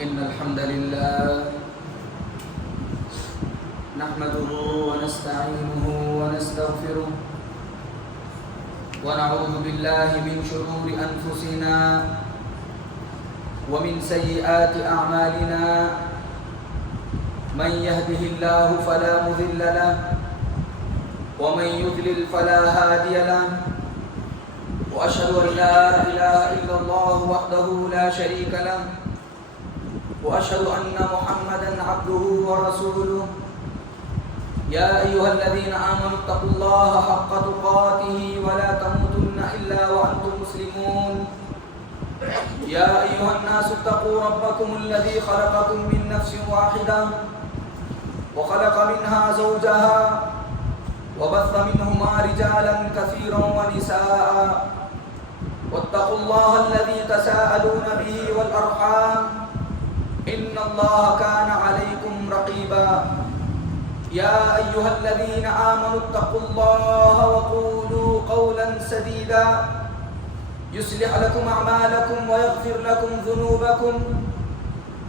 إن الحمد لله نحمده ونستعينه ونستغفره ونعوذ بالله من شرور أنفسنا ومن سيئات أعمالنا من يهده الله فلا مضل له ومن يضلل فلا هادي له وأشهد أن لا إله إلا الله وحده لا شريك له وأشهد أن محمدا عبده ورسوله يا أيها الذين آمنوا اتقوا الله حق تقاته ولا تموتن إلا وأنتم مسلمون يا أيها الناس اتقوا ربكم الذي خلقكم من نفس واحدة وخلق منها زوجها وبث منهما رجالا كثيرا ونساء واتقوا الله الذي تساءلون به والأرحام إن الله كان عليكم رقيبا يا أيها الذين آمنوا اتقوا الله وقولوا قولا سديدا يصلح لكم أعمالكم ويغفر لكم ذنوبكم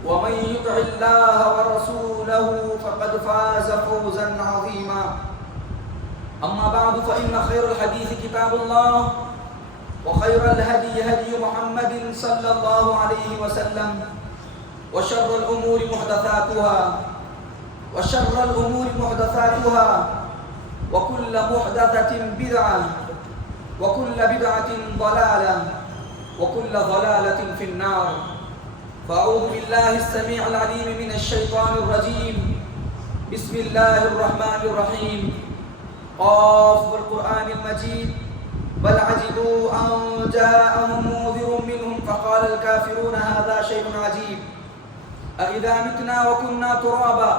ومن يطع الله ورسوله فقد فاز فوزا عظيما أما بعد فإن خير الحديث كتاب الله وخير الهدي هدي محمد صلى الله عليه وسلم وشر الأمور محدثاتها وكل محدثة بدعة وكل بدعة ضلالة وكل ضلالة في النار فأعوذ بالله السميع العليم من الشيطان الرجيم بسم الله الرحمن الرحيم قاف والقرآن المجيد بل عجبوا أن جاءهم منذر منهم فقال الكافرون هذا شيء عجيب أإذا متنا وكنا ترابا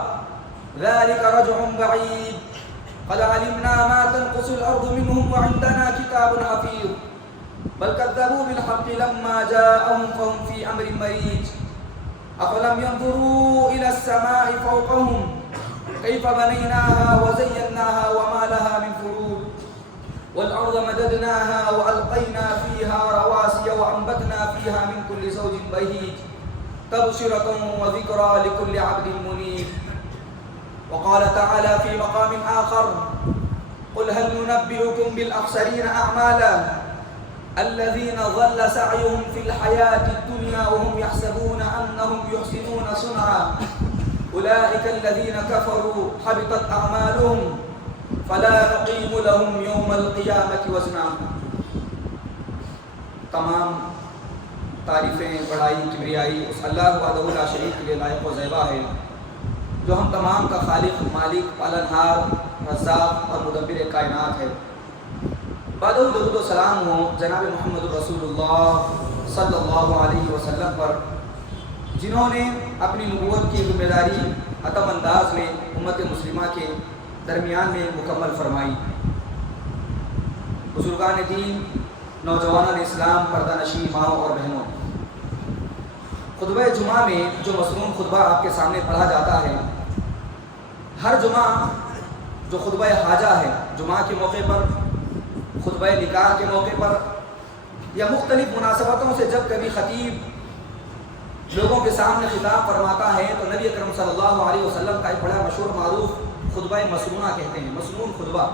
ذلك رجع بعيد قد علمنا ما تنقص الأرض منهم وعندنا كتاب حفيظ بل كذبوا بالحق لما جاءهم فهم في أمر مريج أفلم ينظروا إلى السماء فوقهم كيف بنيناها وزيناها وما لها من فروج والأرض مددناها وألقينا فيها رواسي وأنبتنا فيها من كل زوج بهيج تبصرة وذكرى لكل عبد منيب وقال تعالى في مقام آخر قل هل ننبئكم بالأخسرين أعمالا الذين ضل سعيهم في الحياة الدنيا وهم يحسبون أنهم يحسنون صنعا أولئك الذين كفروا حبطت أعمالهم فلا نقيم لهم يوم القيامة وزنا. تمام تعریفیں بڑائی کبریائی اس اللہ وحدہ لا شریک کے لیے لائق و زیبا ہے جو ہم تمام کا خالق، مالک، پالنہار، رزاق اور مدبر کائنات ہے. بعد درود و سلام ہو جناب محمد رسول اللہ صلی اللہ علیہ وسلم پر، جنہوں نے اپنی نبوت کی ذمہ داری عتم انداز میں امت مسلمہ کے درمیان میں مکمل فرمائی. بزرگان دین، نوجوانان اسلام، پردہ نشین ماؤں اور بہنوں، خطبہ جمعہ میں جو مصنون خطبہ آپ کے سامنے پڑھا جاتا ہے، ہر جمعہ جو خطبہ حاجہ ہے، جمعہ کے موقع پر، خطبہ نکاح کے موقع پر یا مختلف مناسبتوں سے جب کبھی خطیب لوگوں کے سامنے خطاب فرماتا ہے تو نبی اکرم صلی اللہ علیہ وسلم کا ایک بڑا مشہور معروف خطبہ مسنونہ کہتے ہیں، مسنون خطبہ.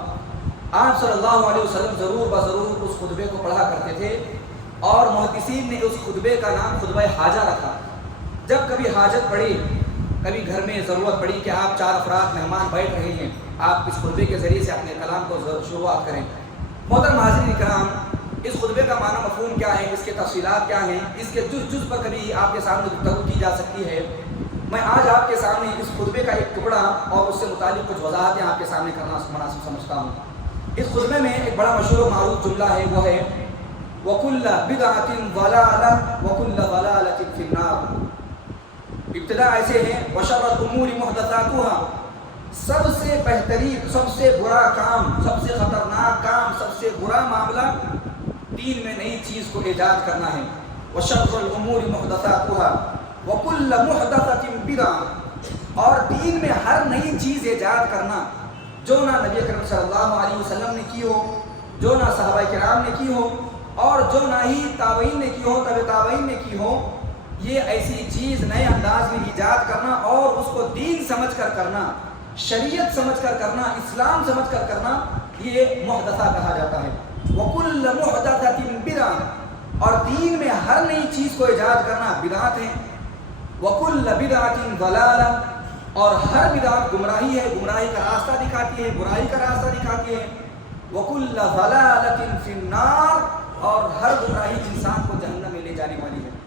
آپ صلی اللہ علیہ وسلم ضرور بضرور اس خطبے کو پڑھا کرتے تھے اور محدثین نے اس خطبے کا نام خطبہ حاجہ رکھا. جب کبھی حاجت پڑی، کبھی گھر میں ضرورت پڑی کہ آپ 4 افراد مہمان بیٹھ رہے ہیں، آپ اس خطبے کے ذریعے سے اپنے کلام کو شروعات کریں. محترم حاضرین کرام، اس خطبے کا معنی مفہوم کیا ہے، اس کے تفصیلات کیا ہیں، اس کے جز پر کبھی آپ کے سامنے گفتگو کی جا سکتی ہے. میں آج آپ کے سامنے اس خطبے کا ایک ٹکڑا اور اس سے متعلق کچھ وضاحتیں آپ کے سامنے کرنا مناسب سمجھتا ہوں. اس خطبے میں ایک بڑا مشہور و معروف جملہ ہے، وہ ہے وَكُلَّ بِدْعَةٍ ضَلَالَةٍ وَكُلَّ ضَلَالَةٍ فِي النَّارِ. ابتدا ایسے ہے وَشَرَّ الْأُمُورِ مُحْدَثَاتُهَا، سب سے بہترین، سب سے برا کام، سب سے خطرناک کام، سب سے برا معاملہ دین میں نئی چیز کو ایجاد کرنا ہے. وَشَرَّ الْأُمُورِ مُحْدَثَاتُهَا وَكُلَّ مُحْدَثَةٍ بِدْعَةٍ، اور دین میں ہر نئی چیز ایجاد کرنا جو نہ نبی اکرم صلی اللہ علیہ وسلم نے کی ہو، جو نہ صحابہ کرام نے کی ہو، اور جو نہ ہی تابعین نے کی ہو، تابعین نے کی ہو، یہ ایسی چیز نئے انداز میں ایجاد کرنا اور اس کو دین سمجھ کر کرنا، شریعت سمجھ کر کرنا، اسلام سمجھ کر کرنا، یہ محدثہ کہا جاتا ہے۔ وَكُلَّ مُحْدَثَةٍ بِدْعَةٌ، اور دین میں ہر نئی چیز کو ایجاد کرنا بدعت ہے۔ وَكُلَّ بِدْعَةٍ ضَلَالَةٌ، اور ہر بدعت گمراہی ہے، گمراہی کا راستہ دکھاتی ہے، برائی کا راستہ دکھاتی ہے۔ وَكُلَّ ضَلَالَةٍ فِي النَّارِ، اور ہر گمراہی انسان کو جہنم میں لے جانے والی ہے۔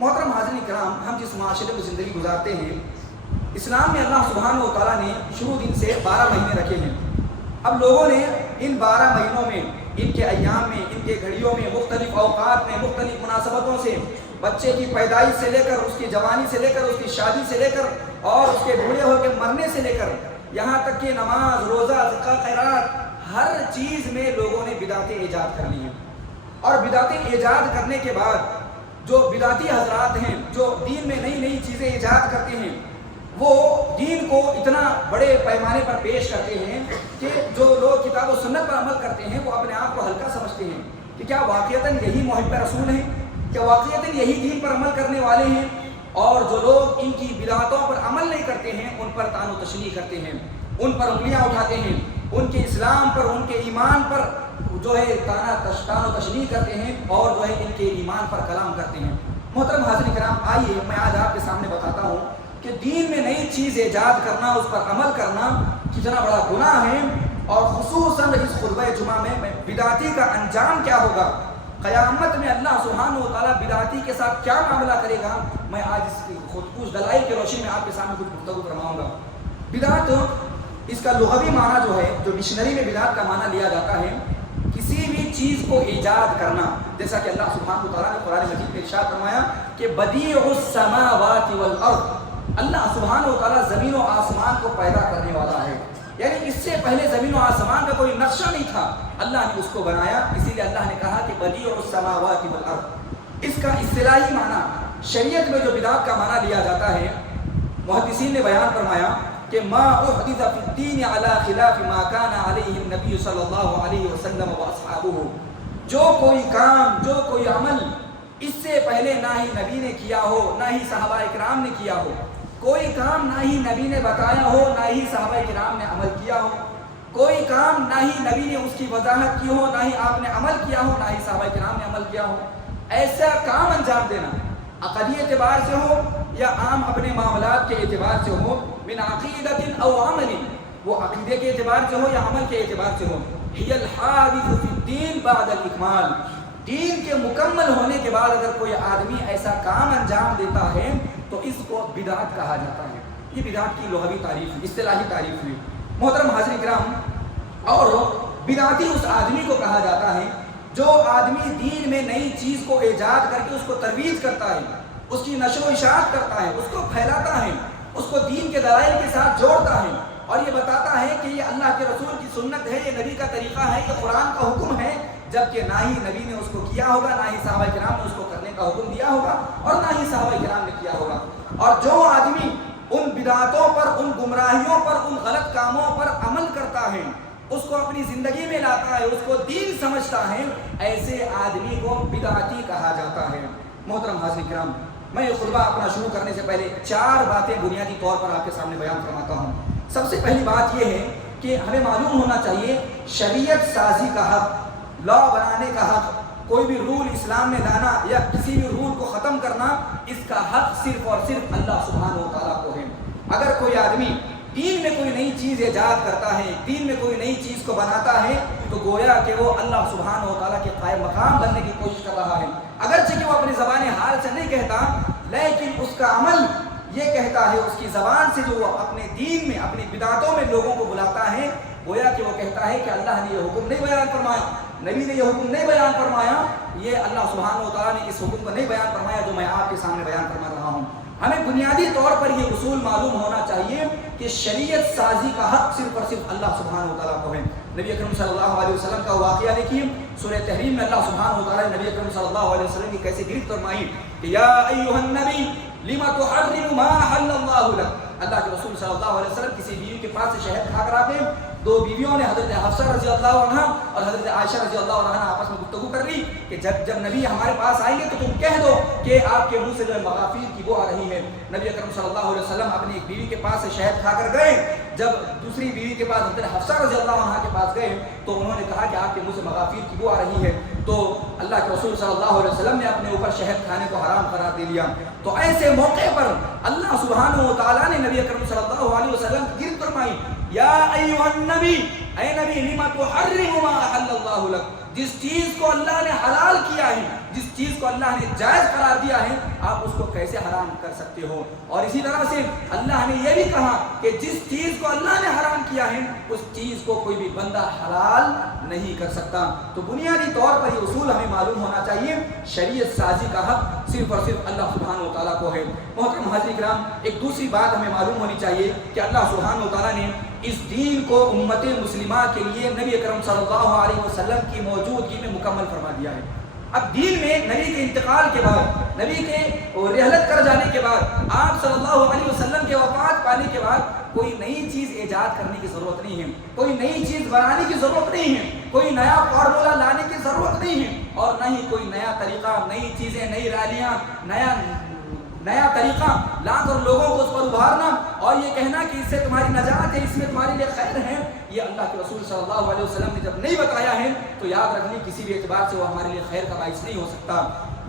محترم حاضرین کرام، ہم جس معاشرے میں زندگی گزارتے ہیں، اسلام میں اللہ سبحانہ و تعالیٰ نے شروع دن سے 12 مہینے رکھے ہیں۔ اب لوگوں نے ان 12 مہینوں میں، ان کے ایام میں، ان کے گھڑیوں میں، مختلف اوقات میں، مختلف مناسبتوں سے، بچے کی پیدائش سے لے کر اس کی جوانی سے لے کر اس کی شادی سے لے کر اور اس کے بوڑھے ہو کے مرنے سے لے کر یہاں تک کہ نماز، روزہ، صدقہ، خیرات، ہر چیز میں لوگوں نے بدعتیں ایجاد کر لی ہیں۔ اور بدعتیں ایجاد کرنے کے بعد جو بدعتی حضرات ہیں، جو دین میں نئی نئی چیزیں ایجاد کرتے ہیں، وہ دین کو اتنا بڑے پیمانے پر پیش کرتے ہیں کہ جو لوگ کتاب و سنت پر عمل کرتے ہیں وہ اپنے آپ کو ہلکا سمجھتے ہیں کہ کیا واقعتاً یہی محب رسول ہیں، کیا واقعتاً یہی دین پر عمل کرنے والے ہیں۔ اور جو لوگ ان کی بدعتوں پر عمل نہیں کرتے ہیں ان پر طعن و تشنیع کرتے ہیں، ان پر انگلیاں اٹھاتے ہیں، ان کے اسلام پر، ان کے ایمان پر جو ہے طعن و تشنیع کرتے ہیں اور جو ہے ان کے ایمان پر کلام کرتے ہیں۔ محترم حاضرین کرام، آئیے میں آج آپ کے سامنے بتاتا ہوں کہ دین میں نئی چیز ایجاد کرنا، اس پر عمل کرنا کتنا بڑا گناہ ہے، اور خصوصاً اس خطبہ جمعہ میں بدعتی کا انجام کیا ہوگا، قیامت میں اللہ سبحانہ و تعالیٰ بدعتی کے ساتھ کیا معاملہ کرے گا، میں آج اس دلائل کی روشنی میں آپ کے سامنے کچھ گفتگو فرماؤں گا۔ بدعت، اس کا لغوی معنی جو ہے، جو ڈکشنری میں بدعت کا معنی لیا جاتا ہے، کسی بھی چیز کو ایجاد کرنا، جیسا کہ اللہ سبحانہ و تعالیٰ نے قرآن مجید میں ارشاد فرمایا کہ بدیع السماوات والارض، اللہ سبحانہ و تعالیٰ زمین و آسمان کو پیدا کرنے والا ہے، یعنی اس سے پہلے زمین و آسمان کا کوئی نقشہ نہیں تھا، اللہ نے اس کو بنایا، اسی لیے اللہ نے کہا کہ بدیع السماوات والارض۔ اس کا اصطلاحی معنی شریعت میں جو بدعت کا معنی لیا جاتا ہے، محدثین نے بیان فرمایا کہ ما احدث فی الدین علی خلاف ما کان علیہ النبی صلی اللہ علیہ وسلم واصحابہ، جو کوئی کام، جو کوئی عمل اس سے پہلے نہ ہی نبی نے کیا ہو، نہ ہی صحابہ کرام نے کیا ہو، کوئی کام نہ ہی نبی نے بتایا ہو، نہ ہی صحابہ کرام نے عمل کیا ہو، کوئی کام نہ ہی نبی نے اس کی وضاحت کی ہو، نہ ہی آپ نے عمل کیا ہو، نہ ہی صحابہ کرام نے عمل کیا ہو، ایسا کام انجام دینا، عقدی اعتبار سے ہو یا عام اپنے معاملات کے اعتبار سے ہو، من عقیدت او عمل، وہ عقیدے کے اعتبار سے ہو یا عمل کے اعتبار سے ہو، ہی الحادث فی الدین بعد الاکمال، دین کے مکمل ہونے کے بعد اگر کوئی آدمی ایسا کام انجام دیتا ہے تو اس کو بدعت کہا جاتا ہے۔ یہ بدعت کی لغوی تعریف ہے، اصطلاحی تعریف ہے۔ محترم حاضرین کرام، اور بدعتی اس آدمی کو کہا جاتا ہے جو آدمی دین میں نئی چیز کو ایجاد کر کے اس کو ترویج کرتا ہے، اس کی نشر و اشاعت کرتا ہے، اس کو پھیلاتا ہے، اس کو دین کے دلائل کے ساتھ جوڑتا ہے اور یہ بتاتا ہے کہ یہ اللہ کے رسول کی سنت ہے، یہ نبی کا طریقہ ہے، یہ قرآن کا حکم ہے، جبکہ نہ ہی نبی نے اس کو کیا ہوگا، نہ ہی صحابہ کرام نے اس کو کرنے کا حکم دیا ہوگا اور نہ ہی صحابہ کرام نے کیا ہوگا۔ اور جو آدمی ان بدعتوں پر، ان گمراہیوں پر، ان غلط کاموں پر عمل کرتا ہے، اس کو اپنی زندگی میں لاتا ہے، اس کو دین سمجھتا ہے، ایسے آدمی کو بدعتی کہا جاتا ہے۔ محترم حاضرین کرام، میں یہ خطبہ اپنا شروع کرنے سے پہلے 4 باتیں بنیادی طور پر آپ کے سامنے بیان فرماتا ہوں۔ سب سے پہلی بات یہ ہے کہ ہمیں معلوم ہونا چاہیے شریعت سازی کا حق، لا بنانے کا حق، کوئی بھی رول اسلام میں لانا یا کسی بھی رول کو ختم کرنا، اس کا حق صرف اور صرف اللہ سبحانہ و تعالیٰ کو ہے۔ اگر کوئی آدمی دین میں کوئی نئی چیز ایجاد کرتا ہے، دین میں کوئی نئی چیز کو بناتا ہے، تو گویا کہ وہ اللہ سبحانہ و تعالیٰ کے قائم مقام بننے کی کوشش کر رہا ہے، اگرچہ کہ وہ اپنی زبان حال سے نہیں کہتا، لیکن اس کا عمل یہ کہتا ہے، اس کی زبان سے جو وہ اپنے دین میں، اپنی بدعتوں میں لوگوں کو بلاتا ہے، گویا کہ وہ کہتا ہے کہ اللہ نے یہ حکم نہیں بیان فرمایا، نبی نے یہ حکم نہیں بیان فرمایا، یہ اللہ سبحانہ و تعالیٰ نے اس حکم کو نہیں بیان فرمایا جو میں آپ کے سامنے بیان فرما رہا ہوں۔ ہمیں بنیادی طور پر یہ اصول معلوم ہونا چاہیے کہ شریعت سازی کا حق صرف اور صرف اللہ سبحانہ و تعالیٰ کو ہے۔ نبی اکرم صلی اللہ علیہ وسلم کا واقعہ دیکھیے، سورہ تحریم میں اللہ سبحانہ و تعالیٰ نے نبی اکرم صلی اللہ علیہ وسلم کی کیسے گرفت فرمائی کہ یا ایھا النبی لما تحرم ما احل اللہ لک، اللہ کے رسول صلی اللہ علیہ وسلم کسی بیوی کے پاس سے شہد کھا کر آتے دو بیویوں نے حضرت حفصہ رضی اللہ عنہ اور حضرت عائشہ رضی اللہ عنہ آپس میں گفتگو کر لی کہ جب نبی ہمارے پاس آئیں گے تو تم کہہ دو کہ آپ کے منہ سے جو ہے مغافیر کی بو آ رہی ہے۔ نبی اکرم صلی اللہ علیہ وسلم اپنی ایک بیوی کے پاس سے شہد کھا کر گئے، جب دوسری بیوی کے پاس حضرت حفصہ رضی اللہ عنہ کے پاس گئے تو انہوں نے کہا کہ آپ کے منہ سے مغافیر کی بو آ رہی ہے، تو اللہ کے رسول صلی اللہ علیہ وسلم نے اپنے اوپر شہد کھانے کو حرام قرار دے دیا۔ تو ایسے موقع پر اللہ سبحانہ و تعالیٰ نے نبی اکرم صلی اللہ علیہ وسلم کی گرد فرمائی، یا ایھا النبی، اے نبی، لما تحرم ما احل اللہ لک، جس چیز کو اللہ نے حلال کیا ہے، جس چیز کو اللہ نے جائز قرار دیا ہے، آپ اس کو کیسے حرام کر سکتے ہو؟ اور اسی طرح سے اللہ نے یہ بھی کہا کہ جس چیز کو اللہ نے حرام کیا ہے اس چیز کو کوئی بھی بندہ حلال نہیں کر سکتا۔ تو بنیادی طور پر یہ اصول ہمیں معلوم ہونا چاہیے، شریعت سازی کا حق صرف اور صرف اللہ سبحانہ و تعالیٰ کو ہے۔ محترم حاضرین کرام، ایک دوسری بات ہمیں معلوم ہونی چاہیے کہ اللہ سبحانہ و تعالیٰ نے اس دین کو امت مسلمہ کے لیے نبی اکرم صلی اللہ علیہ وسلم کی موجودگی میں مکمل فرما دیا ہے۔ اب دین میں نبی کے انتقال کے بعد، نبی کے رحلت کر جانے کے بعد، آپ صلی اللہ علیہ وسلم کے وفات پانے کے بعد کوئی نئی چیز ایجاد کرنے کی ضرورت نہیں ہے، کوئی نئی چیز بنانے کی ضرورت نہیں ہے، کوئی نیا فارمولہ لانے کی ضرورت نہیں ہے، اور نہ ہی کوئی نیا طریقہ، نئی چیزیں، نئی ریلیاں، نیا طریقہ لا کر لوگوں کو اس پر ابھارنا اور یہ کہنا کہ اس سے تمہاری نجات ہے، اس میں تمہارے لیے خیر ہے، یہ اللہ کے رسول صلی اللہ علیہ وسلم نے جب نہیں بتایا ہے تو یاد رکھنی کسی بھی اعتبار سے وہ ہمارے لیے خیر کا باعث نہیں ہو سکتا۔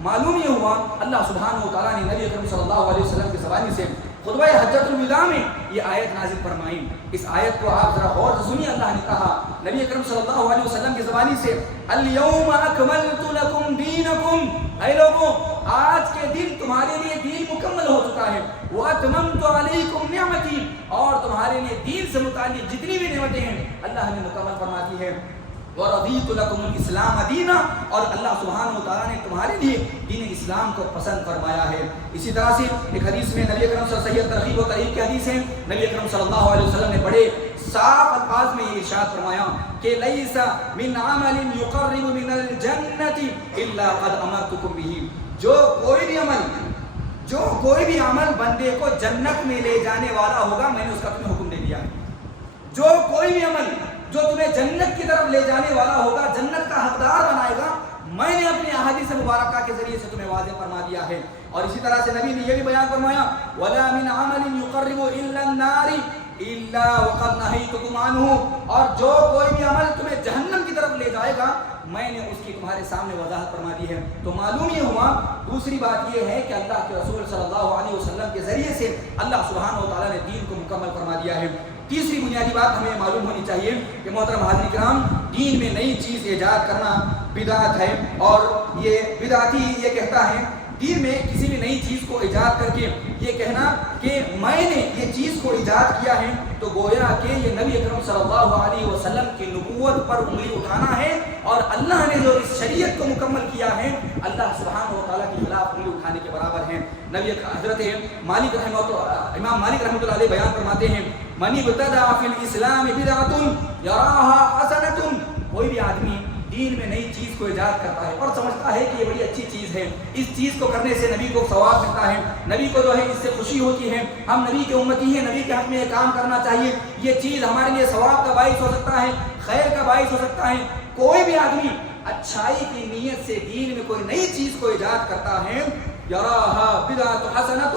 معلوم یہ ہوا اللہ سبحانہ و تعالیٰ نے نبی اکرم صلی اللہ علیہ وسلم کی زبانی سے خطبہ حجۃ الوداع میں یہ آیت نازل فرمائی۔ اس آیت کو آپ ذرا غور سے سنیے۔ اللہ نے کہا نبی اکرم صلی اللہ علیہ وسلم کی زبانی سے، الیوم اکملت لکم دینکم، اے لوگوں آج کے دن تمہارے لیے دین مکمل ہو چکا ہے، واتممت علیکم نعمتی، اور تمہارے لیے دین سے متعلق جتنی بھی نعمتیں ہیں اللہ نے مکمل فرما دی ہے، وَرَضِيتُ لَكُمُ الْإِسْلَامَ دِينًا، اور اللہ سبحانہ و تعالیٰ نے تمہارے لیے دین اسلام کو پسند فرمایا ہے۔ اسی طرح سے ایک حدیث میں نبی اکرم صلی اللہ علیہ وسلم، ترغیب و ترہیب کی حدیث ہے، نبی اکرم صلی اللہ علیہ وسلم نے بڑے صاف الفاظ میں یہ ارشاد فرمایا کہ لَيْسَ مِنْ عَمَلٍ يُقَرِّبُ مِنَ الْجَنَّةِ إِلَّا قَدْ أَمَرْتُكُمْ بِهِ، جو کوئی بھی عمل بندے کو جنت میں لے جانے والا ہوگا میں نے اس کا تمہیں حکم دے دیا ہے۔ جو کوئی بھی عمل جو تمہیں جنت کی طرف لے جانے والا ہوگا، جنت کا حقدار بنائے گا، میں نے اپنی احادیث مبارکہ کے ذریعے سے تمہیں واضح فرما دیا ہے۔ اور اسی طرح سے نبی نے یہ بھی بیان فرمایا، وَلَا مِنْ عَمَلٍ يُقَرِّبُ إِلَّا النَّارِ إِلَّا وَقَدْ نَهَيْتُكُمْ عَنْهُ، اور جو کوئی بھی عمل تمہیں جہنم کی طرف لے جائے گا میں نے اس کی تمہارے سامنے وضاحت فرما دی ہے۔ تو معلوم یہ ہوا، دوسری بات یہ ہے کہ اللہ کے رسول صلی اللہ علیہ وسلم کے ذریعے سے اللہ سبحانہ و تعالیٰ نے دین کو مکمل فرما دیا ہے۔ تیسری بنیادی بات ہمیں معلوم ہونی چاہیے کہ محترم حاضرین کرام، دین میں نئی چیز ایجاد کرنا بدعت ہے، اور یہ بدعتی یہ کہتا ہے دین میں کسی بھی نئی چیز کو ایجاد کر کے یہ کہنا کہ میں نے یہ چیز کو ایجاد کیا ہے، تو گویا کہ یہ نبی اکرم صلی اللہ علیہ وسلم کی نبوت پر انگلی اٹھانا ہے، اور اللہ نے جو اس شریعت کو مکمل کیا ہے اللہ سبحانہ و تعالیٰ کے خلاف انگلی اٹھانے کے برابر ہیں۔ نبی حضرت امام مالک رحمۃ اللہ علیہ بیان فرماتے ہیں، من ابتدع فی الاسلام بدعۃ یراها حسنۃ، کوئی بھی آدمی دین میں نئی چیز کو ایجاد کرتا ہے اور سمجھتا ہے کہ یہ بڑی اچھی چیز ہے، اس چیز کو کرنے سے نبی کو ثواب ملتا ہے، نبی کو جو ہے اس سے خوشی ہوتی ہے، ہم نبی کے امتی ہیں، نبی کے حق میں یہ کام کرنا چاہیے، یہ چیز ہمارے لیے ثواب کا باعث ہو سکتا ہے، خیر کا باعث ہو سکتا ہے۔ کوئی بھی آدمی اچھائی کی نیت سے دین میں کوئی نئی چیز کو ایجاد کرتا ہے، یراها بدعۃ حسنۃ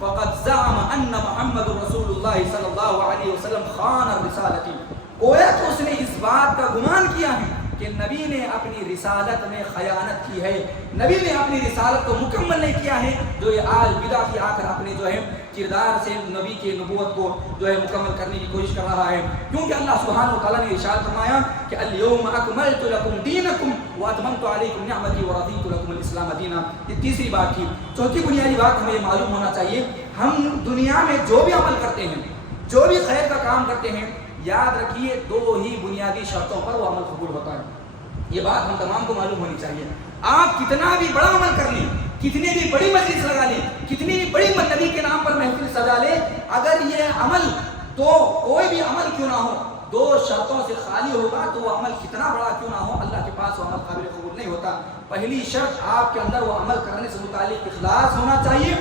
فقد زعم ان محمد رسول اللہ صلی اللہ علیہ وسلم خان الرسالۃ، گویا کہ اس نے اس بات کا گمان کیا ہے کہ نبی نے اپنی رسالت میں خیانت کی ہے، نبی نے اپنی رسالت کو مکمل نہیں کیا ہے، جو یہ آج بدعتی آ کر اپنے جو ہے کردار سے نبی کی نبوت کو جو ہے مکمل کرنے کی کوشش کر رہا ہے۔ کیونکہ اللہ سبحانہ و تعالیٰ نے ارشاد فرمایا کہ الیوم اکملت لکم دینکم واتممت علیکم نعمتی ورضیت لکم الاسلام دینا۔ یہ تیسری بات تھی۔ چوتھی بنیادی بات ہمیں معلوم ہونا چاہیے، ہم دنیا میں جو بھی عمل کرتے ہیں، جو بھی خیر کا کام کرتے ہیں، یاد رکھیے دو ہی بنیادی شرطوں پر وہ عمل قبول ہوتا ہے۔ یہ بات ہم تمام کو معلوم ہونی چاہیے۔ آپ کتنا بھی بڑا عمل کر لیں، کتنی بھی بڑی مجلس لگا لیں، کتنی بھی بڑی نبی کے نام پر محفل سجا لیں، اگر یہ عمل تو کوئی بھی عمل کیوں نہ ہو دو شرطوں سے خالی ہوگا تو وہ عمل کتنا بڑا کیوں نہ ہو اللہ کے پاس وہ عمل قابل قبول نہیں ہوتا۔ پہلی شرط آپ کے اندر وہ عمل کرنے سے متعلق اخلاص ہونا چاہیے،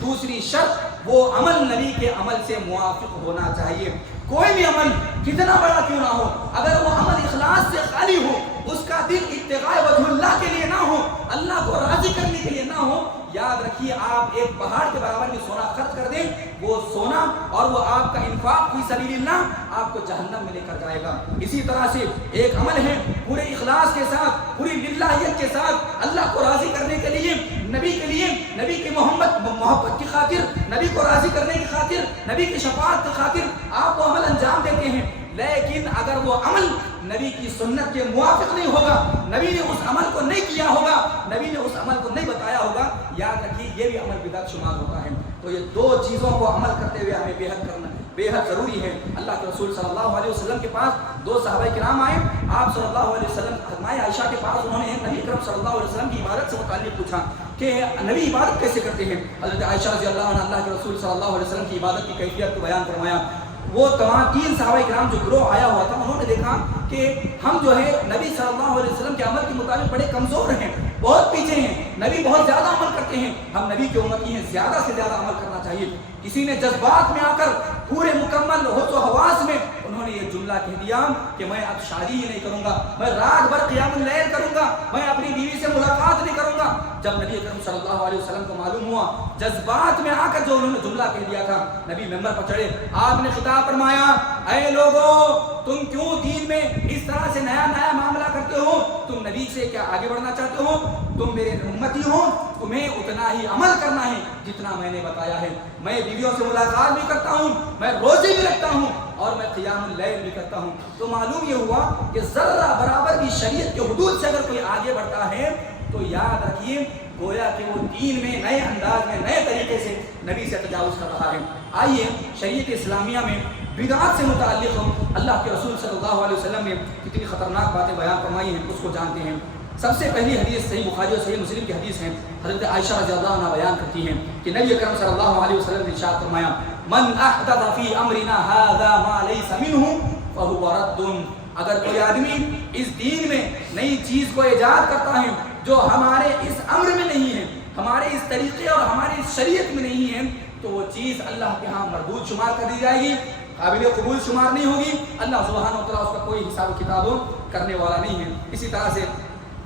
دوسری شرط وہ عمل نبی کے عمل سے موافق ہونا چاہیے۔ کوئی بھی عمل کتنا بڑا کیوں نہ ہو، اگر وہ عمل اخلاص سے خالی ہو، اس کا دل ابتغاء وجہ اللہ کے لیے نہ ہو، اللہ کو راضی کرنے کے لیے نہ ہو، یاد رکھیے آپ ایک پہاڑ کے برابر بھی سونا خرچ کر دیں، وہ سونا اور وہ آپ کا انفاق فی سبیل اللہ آپ کو جہنم میں لے کر جائے گا۔ اسی طرح سے ایک عمل ہے پورے اخلاص کے ساتھ، پوری للہیت کے ساتھ، اللہ کو راضی کرنے کے لیے، نبی کے لیے، نبی کی محبت کی خاطر، نبی کو راضی کرنے کی خاطر، نبی کی شفاعت کی خاطر آپ وہ عمل انجام دیتے ہیں، لیکن اگر وہ عمل نبی کی سنت کے موافق نہیں ہوگا، نبی نے اس عمل کو نہیں کیا ہوگا، نبی نے اس عمل کو نہیں بتایا ہوگا، یاد رکھیے یہ بھی عمل بدعت شمار ہوتا ہے۔ تو یہ دو چیزوں کو عمل کرتے ہوئے ہمیں بے حد ضروری ہے۔ اللہ کے رسول صلی اللہ علیہ وسلم کے پاس دو صحابہ کرام آئے، آپ صلی اللہ علیہ وسلم حضرت عائشہ کے پاس انہوں نے نبی اکرم صلی اللہ علیہ وسلم کی عبادت سے متعلق پوچھا کہ نبی عبادت کیسے کرتے ہیں؟ حضرت عائشہ رضی اللہ عنہ اللہ کے رسول صلی اللہ علیہ وسلم کی عبادت کی کیفیت کو بیان فرمایا۔ وہ تمام تین صحابہ کرام جو گروہ آیا ہوا تھا، انہوں نے دیکھا کہ ہم جو ہے نبی صلی اللہ علیہ وسلم کے عمل کے مطابق بڑے کمزور ہیں، بہت پیچھے ہیں، نبی بہت زیادہ عمل کرتے ہیں، ہم نبی کی امتی ہیں، زیادہ سے زیادہ عمل کرنا چاہیے۔ کسی نے جذبات میں آ کر پورے مکمل ہوش و حواس میں انہوں نے یہ جملہ کہہ دیا کہ میں اب شادی ہی نہیں کروں گا، میں رات بھر قیام اللیل کروں گا، میں اپنی بیوی سے ملاقات نہیں کروں گا۔ جب نبی اکرم صلی اللہ علیہ وسلم کو معلوم ہوا، جذبات میں آ کر جو انہوں نے جملہ کہہ دیا تھا، نبی ممبر پر چڑھے، آپ نے خطاب فرمایا، اے لوگو تم کیوں دین میں اس طرح سے نیا معاملہ کرتے ہو؟ تم نبی سے کیا آگے بڑھنا چاہتے ہو؟ تم میرے امتی ہو، تمہیں اتنا ہی عمل کرنا ہے جتنا میں نے بتایا ہے۔ میں بیویوں سے ملاقات بھی کرتا ہوں، میں روزے بھی رکھتا ہوں اور میں قیام اللیل بھی کرتا ہوں۔ تو معلوم یہ ہوا کہ ذرہ برابر بھی شریعت کے حدود سے اگر کوئی آگے بڑھتا ہے تو یاد رکھیے گویا کہ وہ دین میں نئے انداز میں نئے طریقے سے نبی سے تجاوز کر رہا ہے۔ آئیے شریعت اسلامیہ میں بدعات سے متعلق اللہ کے رسول صلی اللہ علیہ وسلم نے کتنی خطرناک باتیں بیان فرمائی ہیں اس کو جانتے ہیں۔ سب سے پہلی حدیث صحیح بخاری اور صحیح مسلم کی حدیث ہے، حضرت عائشہ رضی اللہ عنہ بیان کرتی ہیں کہ نبی اکرم صلی اللہ علیہ وسلم نے ارشاد فرمایا، من احدث فی امرنا ھذا ما لیس منہ فہو رد۔ اگر کوئی آدمی اس دین میں نئی چیز کو ایجاد کرتا ہے جو ہمارے اس امر میں نہیں ہے، ہمارے اس طریقے اور ہماری اس شریعت میں نہیں ہے، تو وہ چیز اللہ کے ہاں مردود شمار کر دی جائے گی، قابل قبول شمار نہیں ہوگی، اللہ سبحانہ و تعالیٰ اس کا کوئی حساب و کتاب کرنے والا نہیں ہے۔ اسی طرح سے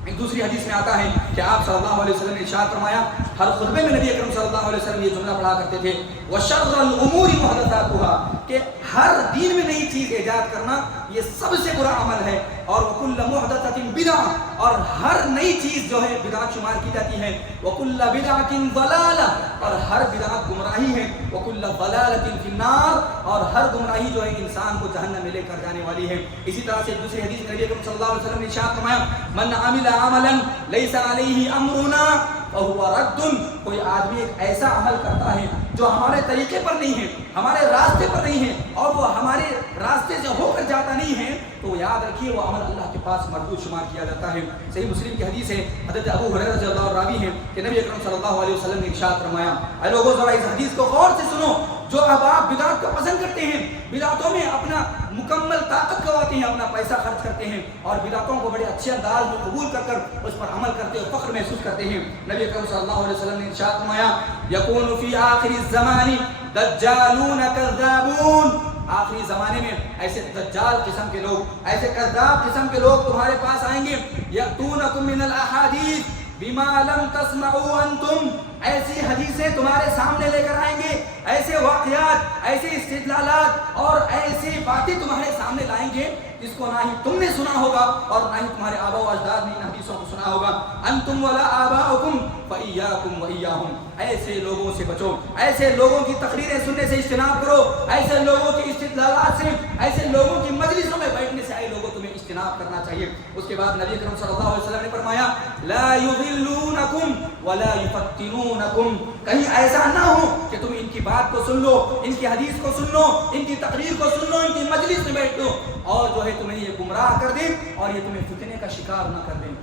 ایک دوسری حدیث میں آتا ہے کہ آپ صلی اللہ علیہ وسلم نے ارشاد فرمایا، ہر خطبے میں نبی اکرم صلی اللہ علیہ وسلم یہ جملہ پڑھا کرتے تھے، وَشَرَّ الْأُمُورِ مُحْدَثَاتُهَا، کہ ہر دین میں نئی چیز ایجاد کرنا یہ سب سے برا عمل ہے، اور وَكُلَّ مُحْدَثَةٍ بِدْعَةٍ، اور ہر نئی چیز جو ہے بدعت شمار کی جاتی ہے، وَكُلَّ بِدْعَةٍ ضَلَالَةٍ، اور ہر بدعت گمراہی ہے، وَكُلَّ ضَلَالَةٍ فِي النَّارِ، اور ہر گمراہی جو ہے انسان کو جہنم میں لے کر جانے والی ہے۔ اسی طرح سے دوسری حدیث نبی اکرم صلی اللہ علیہ وسلم نے ارشاد فرمایا، من عمل عملا لیس علیہ امرنا فہو رد، کوئی آدمی ایک ایسا عمل کرتا ہے جو ہمارے طریقے پر نہیں ہے، ہمارے راستے پر نہیں ہے، اور وہ ہمارے راستے سے ہو کر جاتا نہیں ہے، تو یاد رکھیے وہ عمل اللہ کے پاس مردود شمار کیا جاتا ہے۔ صحیح مسلم کی حدیث ہے، حضرت ابو ہریرہ رضی اللہ عنہ راوی ہیں کہ نبی اکرم صلی اللہ علیہ وسلم نے ارشاد فرمایا، اے لوگوں ذرا اس حدیث کو غور سے سنو، جو اب آپ بدعت کو پسند کرتے ہیں، بدعتوں میں اپنا مکمل طاقت گواتے ہیں، اپنا پیسہ خرچ کرتے ہیں، اور بدعتوں کو بڑے اچھے انداز میں قبول کر کر اس پر عمل کرتے اور فخر محسوس کرتے ہیں، نبی اکرم صلی اللہ علیہ وسلم نے ارشاد فرمایا، یکون فی آخر الزمان دجالون کذابون، آخری زمانے میں ایسے دجال قسم کے لوگ، ایسے کذاب قسم کے لوگ تمہارے پاس آئیں گے، یأتونکم من الاحادیث بما لم تسمعوا انتم، ایسی حدیثیں تمہارے سامنے لے کر آئیں گے، ایسے واقعات، ایسے استدلالات اور ایسی باتیں تمہارے سامنے لائیں گے جس کو نہ ہی تم نے سنا ہوگا اور نہ ہی تمہارے آباء و اجداد نے ان حدیثوں کو سنا ہوگا۔ انتم ولا آباؤکم فإیاکم وإیاہم، ایسے لوگوں سے بچو، ایسے لوگوں کی تقریریں سننے سے اجتناب کرو، ایسے لوگوں کی استدلالات سے، ایسے لوگوں کی مجلسوں میں بیٹھنے سے اے لوگوں تمہیں اجتناب کرنا چاہیے۔ اس کے بعد نبی اکرم صلی اللہ علیہ وسلم نے فرمایا، لا یضلونکم ولا یفتنونکم، کہیں ایسا نہ ہو کہ تم ان کی بات کو سن لو، ان کی حدیث کو سن لو، ان کی تقریر کو سن لو، ان کی مجلس میں بیٹھ لو، اور جو ہے تمہیں یہ گمراہ کر دیں اور یہ تمہیں فتنے کا شکار نہ کر دیں۔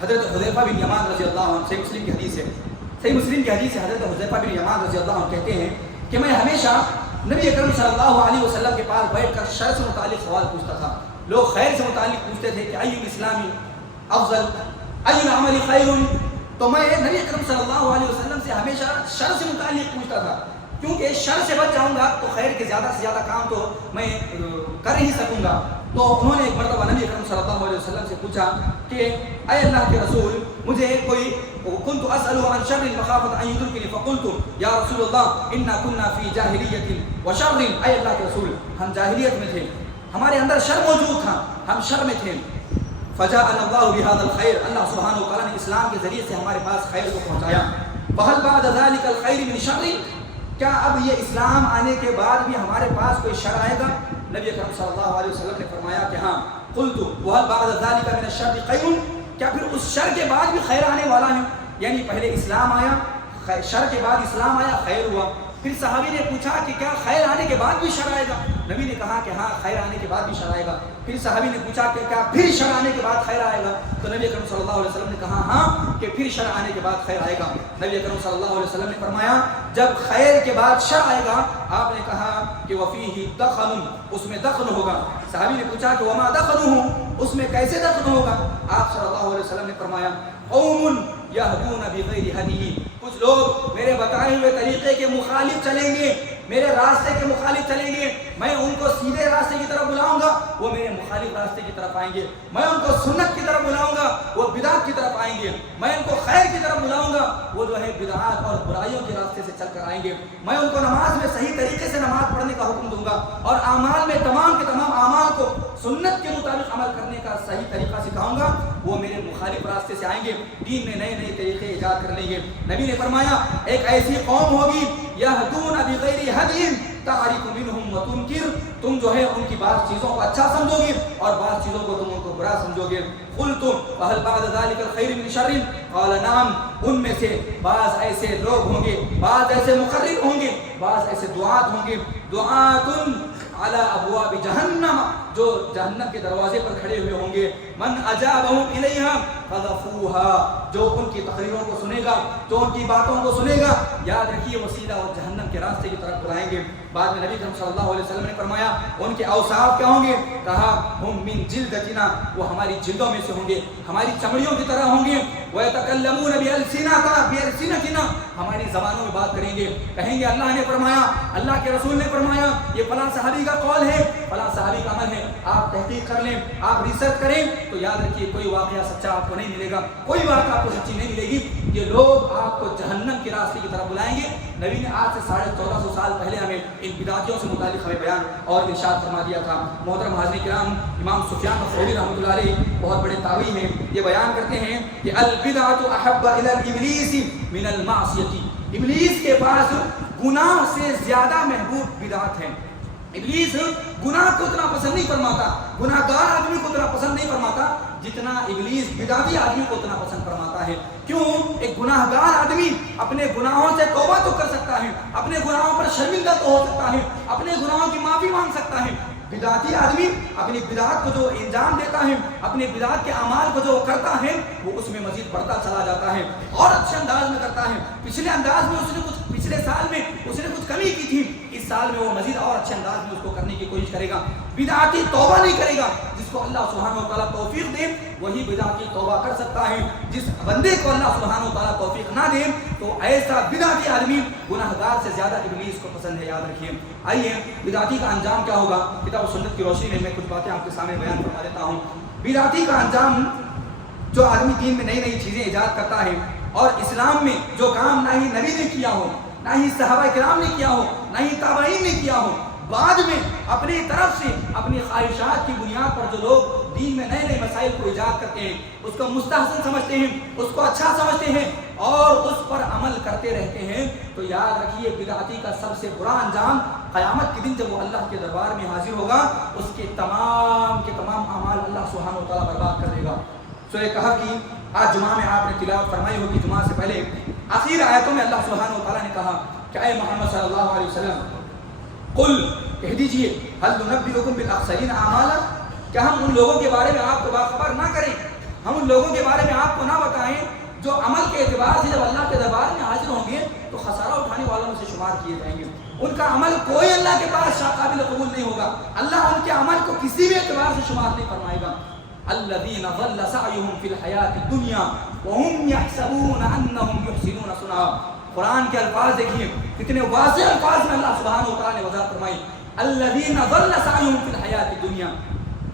حضرت حذیفہ بن یمان رضی اللہ عنہ، صحیح مسلم کی حدیث ہے، صحیح مسلم کی حدیث ہے، حضرت حذیفہ بن یمان رضی اللہ عنہ کہتے ہیں کہ میں ہمیشہ نبی اکرم صلی اللہ علیہ وسلم کے پاس بیٹھ کر شر سے متعلق سوال پوچھتا تھا۔ لوگ خیر سے متعلق پوچھتے تھے کہ ای الاسلام افضل، ای العمل خیر، تو میں نبی اکرم صلی اللہ علیہ وسلم سے ہمیشہ شر سے متعلق پوچھتا تھا۔ کیونکہ شر سے بچ جاؤں گا تو خیر کے زیادہ سے زیادہ کام تو میں کر ہی سکوں گا۔ تو انہوں نے ایک مرتبہ نبی اکرم صلی اللہ علیہ وسلم سے پوچھا کہ اے اللہ کے رسول مجھے کوئی كنت اسأل عن شر مخافة ان يدركني فقلت یا رسول اللہ انا كنا في جاہلیت وشر، اے اللہ کے رسول ہم جاہلیت میں تھے، ہمارے اندر شر موجود تھا، ہم شر میں تھے، فجاءنا الله بهذا الخير، اللہ سبحانہ وتعالی نے اسلام کے ذریعے سے ہمارے پاس خیر کو پہنچایا، فهل بعد ذلك الخير من شر، کیا اب یہ اسلام آنے کے بعد بھی ہمارے پاس کوئی شر آئے گا؟ نبی اکرم صلی اللہ علیہ وسلم نے فرمایا کہ ہاں، قلت وهل بعد ذلك من الشر خیر، کیا پھر اس شر کے بعد بھی خیر آنے والا ہے؟ یعنی پہلے اسلام آیا، شر کے بعد اسلام آیا، خیر ہوا، پھر صحابی نے پوچھا کہ کیا خیر آنے کے بعد بھی شر آئے گا؟ نبی نے کہا کہ ہاں خیر آنے کے بعد بھی شر آئے گا۔ پھر صحابی نے پوچھا کہ کیا پھر شر آنے کے بعد خیر آئے گا؟ تو نبی اکرم صلی اللہ علیہ وسلم نے کہا ہاں کہ پھر شر آنے کے بعد خیر آئے گا۔ نبی اکرم صلی اللہ علیہ وسلم نے فرمایا جب خیر کے بعد شر آئے گا، آپ نے کہا کہ وفیہ دخن، اس میں دخن ہوگا۔ صحابی نے پوچھا کہ وما دخنہ، اس میں کیسے دخن ہوگا؟ آپ صلی اللہ علیہ وسلم نے فرمایا قوم یہدون بغیر ہدی، کچھ لوگ میرے بتائے ہوئے طریقے کے مخالف چلیں گے، میرے راستے کے مخالف چلیں گے، میں ان کو سیدھے راستے کی طرف بلاؤں گا، وہ میرے مخالف راستے کی طرف آئیں گے، میں ان کو سنت کی طرف بلاؤں گا، وہ بدعت کی طرف آئیں گے، میں ان کو خیر کی طرف بلاؤں گا، وہ جو ہے بدعات اور برائیوں کے راستے سے چل کر آئیں گے، میں ان کو نماز میں صحیح طریقے سے نماز پڑھنے کا حکم دوں گا، اور اعمال میں تمام کے تمام اعمال کو سنت کے مطابق عمل کرنے کا صحیح طریقہ سکھاؤں گا، وہ میرے مخالف راستے سے آئیں گے، دین میں نئے نئے طریقے ایجاد کر لیں گے۔ نبی نے فرمایا ایک ایسی قوم ہوگی یہدون بغیر ہدی تعرف منہم وتنکر، تم جو ہے ان کی بعض چیزوں کو اچھا سمجھو گے اور بعض چیزوں کو تم ان کو برا سمجھو گے۔ قلت فهل بعد ذلك الخير من شر، قال نعم، ان میں سے بعض ایسے لوگ ہوں گے، بعض ایسے مقرر ہوں گے، بعض ایسے دعات ہوں گے، دعات علی ابواب جہنم، جو جہنم کے دروازے پر کھڑے ہوئے ہوں گے، من اجابہم الیہا قذفوها، جو ان کی تقریروں کو سنے گا، جو ان کی باتوں کو سنے گا، یاد رکھیے وہ سیدھا اور جہنم کے راستے کی طرف بلائیں گے۔ بعد میں نبی صلی اللہ علیہ وسلم نے فرمایا ان کے اوصاف کیا ہوں گے؟ کہا ہم من جلدتنا، وہ ہماری جلدوں میں سے ہوں گے، ہماری چمڑیوں کی طرح ہوں گے، وَيَتَكَلَّمُونَ بِأَلْسِنَتِنَا، ہماری زبانوں میں بات کریں گے، کہیں گے اللہ نے فرمایا، اللہ کے رسول نے فرمایا، یہ فلاں صحابی کا قول ہے، فلاں صحابی کا عمل ہے۔ آپ تحقیق کر لیں، آپ ریسرچ کریں تو یاد رکھیے کوئی واقعہ سچا آپ کو نہیں ملے گا، کوئی بات آپ کو سچی نہیں ملے گی، یہ لوگ آپ کو جہنم کے راستے کی طرف بلائیں گے۔ نبی نے آج سے 1450 سال پہلے ہمیں ان بدعتیوں سے متعلق ہمیں بیان اور ارشاد فرما دیا تھا۔ محترم حاضرین کرام، امام سفیان ثوری رحمۃ اللہ علیہ بہت بڑے تابعی ہیں، یہ بیان کرتے ہیں کہ البدعۃ احب الی الابلیس من المعصیۃ، ابلیس کے پاس گناہ سے زیادہ محبوب بدعت ہے۔ ابلیس گناہ کو اتنا پسند نہیں فرماتا، گناہ گار آدمی کو اتنا پسند نہیں فرماتا جتنا ابلیس بدعتی آدمی کو اتنا پسند فرماتا ہے۔ کیوں؟ ایک گناہ گار آدمی اپنے گناہوں سے توبہ تو کر سکتا ہے، اپنے گناہوں پر شرمندہ تو ہو سکتا ہے، اپنے گناہوں کی معافی مانگ سکتا ہے۔ بدعتی آدمی اپنی بدعت کو جو انجام دیتا ہے، اپنے بدعت کے اعمال کو جو کرتا ہے، وہ اس میں مزید بڑھتا چلا جاتا ہے اور اچھے انداز میں کرتا ہے۔ پچھلے سال میں اس نے کچھ کمی کی تھی، اس سال میں وہ مزید اور اچھے انداز میں اس کو کرنے کی کوشش کرے گا۔ بدعتی توبہ نہیں کرے گا، جس کو اللہ سبحانہ و تعالیٰ توفیق دے وہی بدعتی توبہ کر سکتا ہے۔ جس بندے کو اللہ سبحانہ و تعالیٰ توفیق نہ دے تو ایسا بدعتی آدمی گناہ گار سے زیادہ ابلیس کو پسند ہے، یاد رکھیے۔ آئیے بدعتی کا انجام کیا ہوگا، کتاب و سنت کی روشنی میں کچھ باتیں آپ کے سامنے بیان فرما دیتا ہوں۔ بدعتی کا انجام، جو آدمی دین میں نئی نئی چیزیں ایجاد کرتا ہے اور اسلام میں جو کام نہ ہی نبی نے کیا ہو، نہ ہی صحابہ کرام نے کیا ہو، نہ ہی تابعین نے کیا ہو، بعد میں اپنی طرف سے اپنی خواہشات کی بنیاد پر جو لوگ دین میں نئے نئے مسائل کو ایجاد کرتے ہیں، اس کو مستحسن سمجھتے ہیں، اس کو اچھا سمجھتے ہیں اور اس پر عمل کرتے رہتے ہیں، تو یاد رکھیے بدعتی کا سب سے برا انجام قیامت کے دن جب وہ اللہ کے دربار میں حاضر ہوگا، اس کے تمام اعمال اللہ سبحانہ و تعالیٰ برباد کر دے گا۔ سورہ کہف کی آج جمعہ میں آپ نے تلاوت فرمائی ہوگی، جمعہ سے پہلے آخر آیتوں میں اللہ سبحانہ و تعالیٰ نے کہا کہ اے محمد صلی اللہ علیہ وسلم قل، کہہ دیجئے، هل ننبئکم بالاخسرین اعمالا، کیا ہم ان لوگوں کے بارے میں آپ کو باخبر نہ کریں، ہم ان لوگوں کے بارے میں آپ کو نہ بتائیں جو عمل کے اعتبار سے جب اللہ کے دربار میں حاضر ہوں گے تو خسارہ اٹھانے والوں سے شمار کیے جائیں گے۔ ان کا عمل کوئی اللہ کے پاس قابل قبول نہیں ہوگا، اللہ ان کے عمل کو کسی بھی اعتبار سے شمار نہیں فرمائے گا۔ الذین ضل سعیہم فی الحیاۃ الدنیا وهم یحسبون انہم یحسنون صنعا، قرآن کے الفاظ دیکھیے کتنے واضح الفاظ میں اللہ سبحانہ و تعالیٰ نے وضاحت فرمائی، الذین ضل سعیہم فی الحیات الدنیا،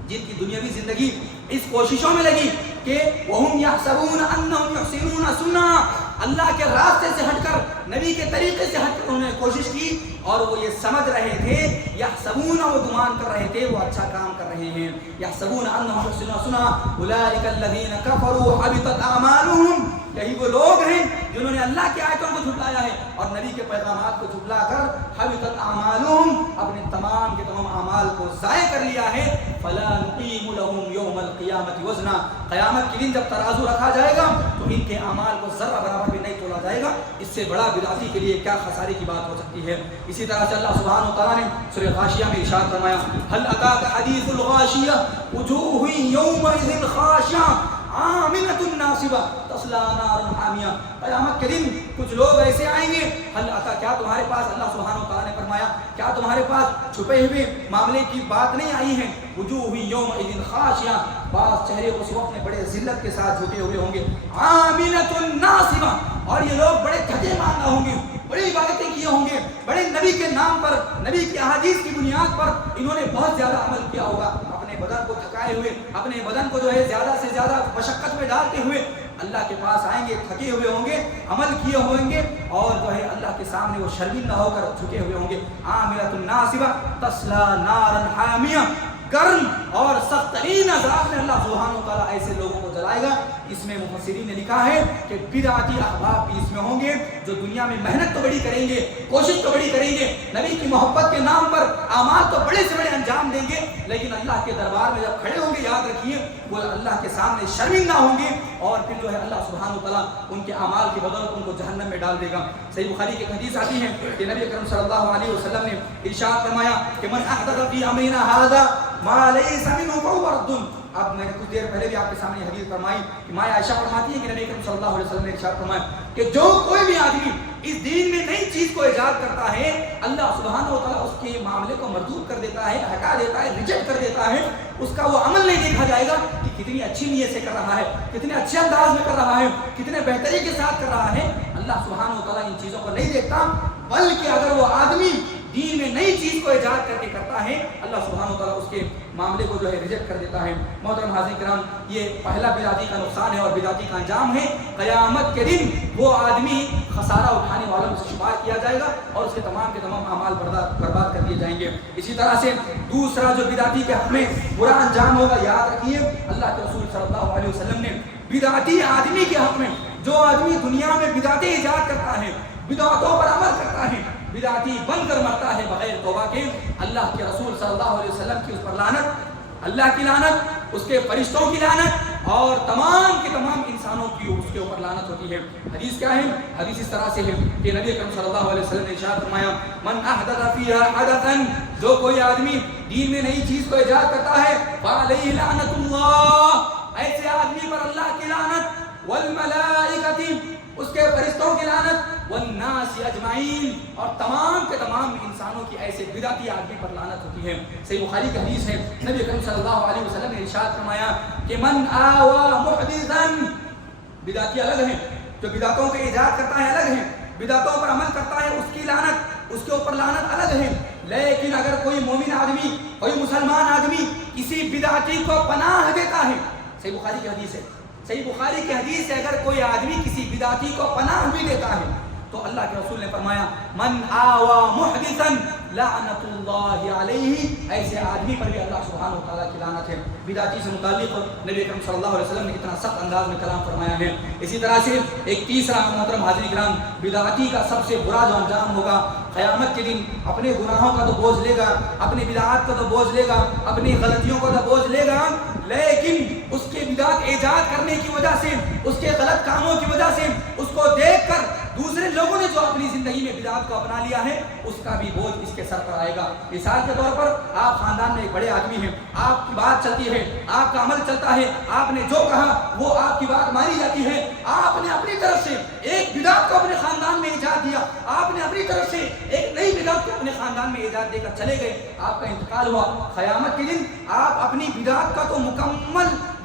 جن کی دنیاوی زندگی اس کوششوں میں لگی کہ وہم یحسبون انہم یحسنون صنعا، اللہ کے راستے سے ہٹ کر، نبی کے طریقے سے ہٹ کر انہوں نے کوشش کی اور وہ یہ سمجھ رہے تھے، یحسبون، وہ گمان کر رہے تھے وہ اچھا کام کر رہے ہیں، یحسبون انہم یحسنون صنعا اولئک الذین کفروا حبطت اعمالہم، یہی وہ لوگ ہیں جنہوں نے اللہ کی آیتوں کو جھٹلایا ہے اور نبی کے پیغامات کو جھٹلا کر حبطت اعمالہم، اپنے تمام کے تمام اعمال کو ضائع کر لیا ہے، فلا نقیم لهم یوم القیامت وزنا، قیامت کے دن جب ترازو رکھا جائے گا تو ان کے اعمال کو ذرہ برابر بھی نہیں تولا جائے گا، اس سے بڑا بدعتی کے لیے کیا خسارے کی بات ہو سکتی ہے۔ اسی طرح سے اللہ سبحانہ و تعالیٰ نے سورہ غاشیہ میں ارشاد فرمایا، هل اتاک حدیث الغاشیہ وجوہ یومئذ خاشعہ عاملۃ ناصبہ تصلی نارا حامیہ، قیامت کے دن کچھ لوگ ایسے آئیں گے، حل اتا، کیا تمہارے پاس، اللہ سبحانہ و تعالیٰ نے فرمایا کیا تمہارے پاس چھپے ہوئے معاملے کی بات نہیں آئی ہے، وجوہ یومئذ خاشعہ، بعض چہرے اس وقت میں بڑے ذلت کے ساتھ جھکے ہوئے ہوں گے، عاملۃ ناصبہ، اور یہ لوگ بڑے تھکے ماندہ ہوں گے، بڑی عبادتیں کیے ہوں گے، بڑے نبی کے نام پر، نبی کی احادیث کی بنیاد پر انہوں نے بہت زیادہ عمل کیا ہوگا، اپنے بدن کو تھکائے ہوئے، اپنے بدن کو جو ہے زیادہ سے زیادہ مشقت میں ڈالتے ہوئے اللہ کے پاس آئیں گے، تھکے ہوئے ہوں گے، عمل کیے ہوں گے، اور جو ہے اللہ کے سامنے وہ شرمندہ ہو کر جھکے ہوئے ہوں گے، عاملۃ ناصبہ تصلی نارا حامیہ، گرم اور سخت ترین عذاب میں اللہ سبحانہ و تعالیٰ ایسے لوگوں کو جلائے گا۔ اس میں مفسرین نے لکھا ہے کہ بدعتی احباب بھی اس میں ہوں گے جو دنیا میں محنت تو بڑی کریں گے، کوشش تو بڑی کریں گے، نبی کی محبت کے نام پر اعمال تو بڑے سے بڑے انجام دیں گے، لیکن اللہ کے دربار میں جب کھڑے ہوں گے یاد رکھیے وہ اللہ کے سامنے شرمندہ ہوں گے، اور پھر جو ہے اللہ سبحانہ و تعالیٰ ان کے اعمال کی بدولت ان کو جہنم میں ڈال دے گا۔ صحیح بخاری کی حدیث آتی ہے کہ نبی اکرم صلی اللہ علیہ وسلم نے ارشاد فرمایا کہ من احدث فی امرنا ھذا ما لیس منہ فہو رد۔ اب میں نے کچھ دیر پہلے بھی آپ کے سامنے حدیث فرمائی کہ ماں عائشہ فرماتی ہے کہ نبی اکرم صلی اللہ علیہ وسلم نے ارشاد فرمایا کہ جو کوئی بھی آدمی اس دین میں نئی چیز کو ایجاد کرتا ہے، اللہ سبحانہ و تعالیٰ اس کے معاملے کو مردود کر دیتا ہے، ہٹا دیتا ہے، ریجیکٹ کر دیتا ہے، اس کا وہ عمل نہیں دیکھا جائے گا کہ کتنی اچھی نیت سے کر رہا ہے، کتنے اچھے انداز میں کر رہا ہے، کتنے بہتری کے ساتھ کر رہا ہے، اللہ سبحانہ و تعالیٰ ان چیزوں کو نہیں دیکھتا، بلکہ اگر وہ آدمی دین میں نئی چیز کو ایجاد کر کے کرتا ہے، اللہ سبحانہ و تعالیٰ اس کے معاملے کو جو ہے ریجیکٹ کر دیتا ہے۔ محترم حاضرین کرام، یہ پہلا بدعتی کا نقصان ہے اور بدعتی کا انجام ہے، قیامت کے دن وہ آدمی خسارہ اٹھانے والوں میں سے شمار کیا جائے گا اور اس کے تمام اعمال برباد کر دیے جائیں گے۔ اسی طرح سے دوسرا جو بدعتی کے حق میں برا انجام ہوگا، یاد رکھیے اللہ کے رسول صلی اللہ علیہ وسلم نے بدعتی آدمی کے حق میں، جو آدمی دنیا میں بدعتیں ایجاد کرتا ہے، بدعتوں پر عمل کرتا ہے، بدعتی بن کر مرتا ہے بغیر توبہ کے، اللہ کے رسول صلی اللہ علیہ وسلم کی اس پر لعنت، اللہ کی لعنت، اس کے فرشتوں کی لعنت اور تمام کے تمام انسانوں کی اس کے اوپر لعنت ہوتی ہے۔ حدیث کیا ہے؟ حدیث اس طرح سے ہے کہ نبی اکرم صلی اللہ علیہ وسلم نے ارشاد فرمایا، من احدث فیہا حدثا، جو کوئی آدمی دین میں نئی چیز کو ایجاد کرتا ہے، فعلیہ لعنت اللہ، ایسے آدمی پر اللہ کی لعنت، والملائکۃ، اس کے فرشتوں کی لعنت، والناس اجمعین، اور تمام کے تمام انسانوں کی ایسے بدعتی آدمی پر لعنت ہوتی ہے۔ صحیح بخاری کی حدیث ہے، نبی اکرم صلی اللہ علیہ وسلم نے ارشاد فرمایا کہ من آوى محدثا، بدعتی الگ ہیں، جو بدعتوں کے ایجاد کرتا ہے الگ ہیں، بدعتوں پر عمل کرتا ہے اس کی لعنت، اس کے اوپر لعنت الگ ہے، لیکن اگر کوئی مومن آدمی، کوئی مسلمان آدمی کسی بدعتی کو پناہ دیتا ہے، صحیح بخاری کی حدیث ہے، صحیح بخاری کی حدیث سے اگر کوئی آدمی کسی بدعتی کو پناہ بھی دیتا ہے تو اللہ کے رسول نے فرمایا من آوى محدثا لعنت اللہ علیہ، ایسے آدمی پر بھی اللہ سبحانہ و تعالیٰ کی لعنت ہے۔ بدعتی سے متعلق نبی اکرم صلی اللہ علیہ وسلم نے کتنا سخت انداز میں کلام فرمایا ہے۔ اسی طرح سے ایک تیسرا محترم حاضرین کرام، بدعتی کا سب سے برا جو انجام ہوگا، قیامت کے دن اپنے گناہوں کا تو بوجھ لے گا، اپنی بدعات کا تو بوجھ لے گا، اپنی غلطیوں کا تو بوجھ لے گا، لیکن اس کے بدعت ایجاد کرنے کی وجہ سے، اس کے غلط کاموں کی وجہ سے، اس کو دیکھ کر دوسرے لوگوں نے جو اپنی زندگی میں بدعت کو اپنا لیا ہے، اس کا بھی بوجھ اس کے سر پر آئے گا۔ مثال کے طور پر آپ خاندان میں ایک بڑے آدمی ہیں، آپ کی بات چلتی ہے، آپ کا عمل چلتا ہے، آپ نے جو کہا وہ آپ کی بات مانی جاتی ہے، آپ نے اپنی طرف سے ایک بدعت کو اپنے خاندان میں ایجاد دیا، آپ نے اپنی طرف سے ایک نئی بدعت کو اپنے خاندان میں ایجاد دے کر چلے گئے، آپ کا انتقال ہوا، قیامت کے دن آپ اپنی بدعت کا تو مکمل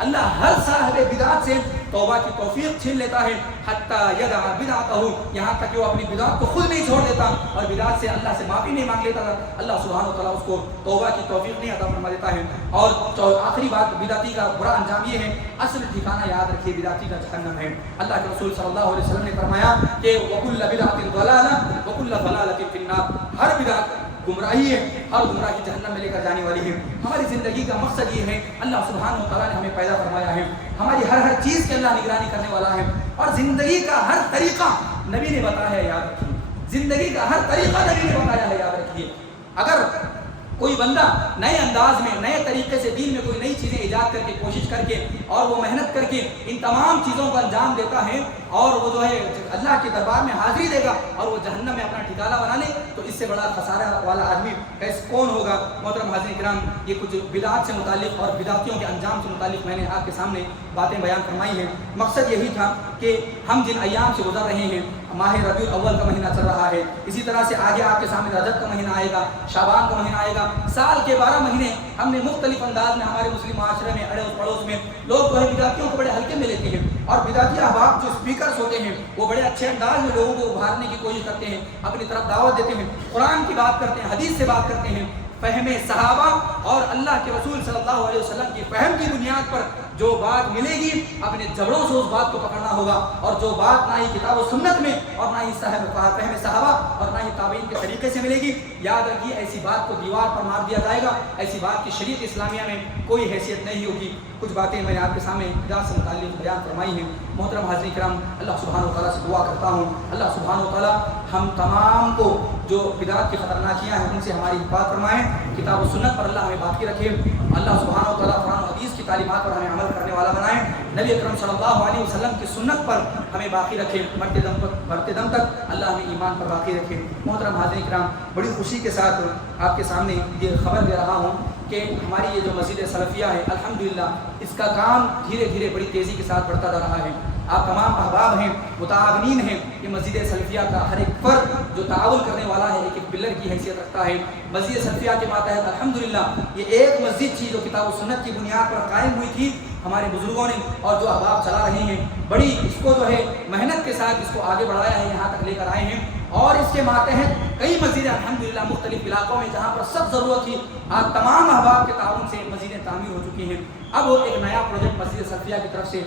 اللہ ہر صاحب بدعت سے توبہ کی توفیق چھین لیتا ہے، حتی یدع بدعتہ، یہاں تک کہ وہ اپنی بدعت کو خود نہیں چھوڑ دیتا اور بدعت سے اللہ سے معافی نہیں مانگ لیتا، اللہ سبحانہ وتعالیٰ اس کو توبہ کی توفیق نہیں عطا فرما دیتا ہے۔ اور آخری بات بدعتی کا برا انجام یہ ہے، اصل ٹھکانہ یاد رکھیے بدعتی کا جہنم ہے۔ اللہ کے رسول صلی اللہ علیہ وسلم نے فرمایا کہ وَكُلَّ بِدْعَةٍ ضَلَالَةٍ وَكُلَّ ضَلَالَةٍ فِي النَّارِ، ہر بدعت گمراہی ہے، ہر گمراہی جہنم میں لے کر جانے والی ہے۔ ہماری زندگی کا مقصد یہ ہے، اللہ سبحانہ وتعالیٰ نے ہمیں پیدا فرمایا ہے، ہماری ہر چیز کے اللہ نگرانی کرنے والا ہے، اور زندگی کا ہر طریقہ نبی نے بتایا ہے، یاد رکھیے، زندگی کا ہر طریقہ نبی نے بتایا ہے، یاد رکھیے۔ اگر کوئی بندہ نئے انداز میں نئے طریقے سے دین میں کوئی نئی چیزیں ایجاد کر کے کوشش کر کے اور وہ محنت کر کے ان تمام چیزوں کو انجام دیتا ہے اور وہ جو ہے اللہ کے دربار میں حاضری دے گا اور وہ جہنم میں اپنا ٹھکانہ بنا لے، تو اس سے بڑا خسارہ والا آدمی کون ہوگا؟ محترم حاضرین کرام، یہ کچھ بدعات سے متعلق اور بدعتیوں کے انجام سے متعلق میں نے آپ کے سامنے باتیں بیان فرمائی ہیں۔ مقصد یہی تھا کہ ہم جن ایام سے گزر رہے ہیں، ماہ ربیع الاول کا مہینہ چل رہا ہے، اسی طرح سے آگے آپ کے سامنے رجب کا مہینہ آئے گا، شعبان کا مہینہ آئے گا، سال کے 12 مہینے ہم نے مختلف انداز میں ہمارے مسلم معاشرے میں اڑوس پڑوس میں لوگ جو ہے بدعتیوں کو بڑے ہلکے میں لیتے ہیں، اور بدعتی احباب جو اسپیکرز ہوتے ہیں وہ بڑے اچھے انداز میں لوگوں کو ابھارنے کی کوشش کرتے ہیں، اپنی طرف دعوت دیتے ہیں، قرآن کی بات کرتے ہیں، حدیث سے بات کرتے ہیں، فہم صحابہ اور اللہ کے رسول صلی اللہ علیہ وسلم کی فہم کی بنیاد پر جو بات ملے گی اپنے جبڑوں سے اس بات کو پکڑنا ہوگا، اور جو بات نہ ہی کتاب و سنت میں اور نہ ہی فہم صحابہ اور نہ ہی تابعین کے طریقے سے ملے گی، یاد رکھیے ایسی بات کو دیوار پر مار دیا جائے گا، ایسی بات کی شریعت اسلامیہ میں کوئی حیثیت نہیں ہوگی۔ کچھ باتیں میں نے آپ کے سامنے بدعت سے متعلق بیان فرمائی ہیں۔ محترم حاضرین کرام، اللہ سبحانہ وتعالیٰ سے دعا کرتا ہوں اللہ سبحانہ وتعالیٰ ہم تمام کو جو بدعت کی خطرناکیاں ہیں ان سے ہماری حفاظت فرمائیں، کتاب و سنت پر اللہ ہمیں باقی رکھے، اللہ سبحانہ وتعالیٰ قرآن و حدیث کی تعلیمات پر ہمیں عمل کرنے والا بنائیں، نبی اکرم صلی اللہ علیہ وسلم کی سنت پر ہمیں باقی رکھے، مرتے دم تک اللہ ہمیں ایمان پر باقی رکھے۔ محترم حاضرین کرام، بڑی خوشی کے ساتھ آپ کے سامنے یہ خبر دے رہا ہوں کہ ہماری یہ جو مسجد سلفیہ ہے الحمدللہ اس کا کام دھیرے دھیرے بڑی تیزی کے ساتھ بڑھتا جا رہا ہے۔ آپ تمام احباب ہیں، متعاونین ہیں، یہ مسجد سلفیہ کا ہر ایک فرد جو تعاون کرنے والا ہے ایک پلر کی حیثیت رکھتا ہے۔ مسجد سلفیہ کے ماتحت الحمدللہ یہ ایک مسجد تھی جو کتاب و سنت کی بنیاد پر قائم ہوئی تھی، ہمارے بزرگوں نے اور جو احباب چلا رہے ہیں بڑی اس کو جو ہے محنت کے ساتھ اس کو آگے بڑھایا ہے، یہاں تک لے کر آئے ہیں، اور اس کے ماتحت کئی مسجدیں الحمدللہ مختلف علاقوں میں جہاں پر سب ضرورت تھی آج تمام احباب کے تعاون سے مسجدیں تعمیر ہو چکی ہیں۔ اب ایک نیا پروجیکٹ مسجد سلفیہ کی طرف سے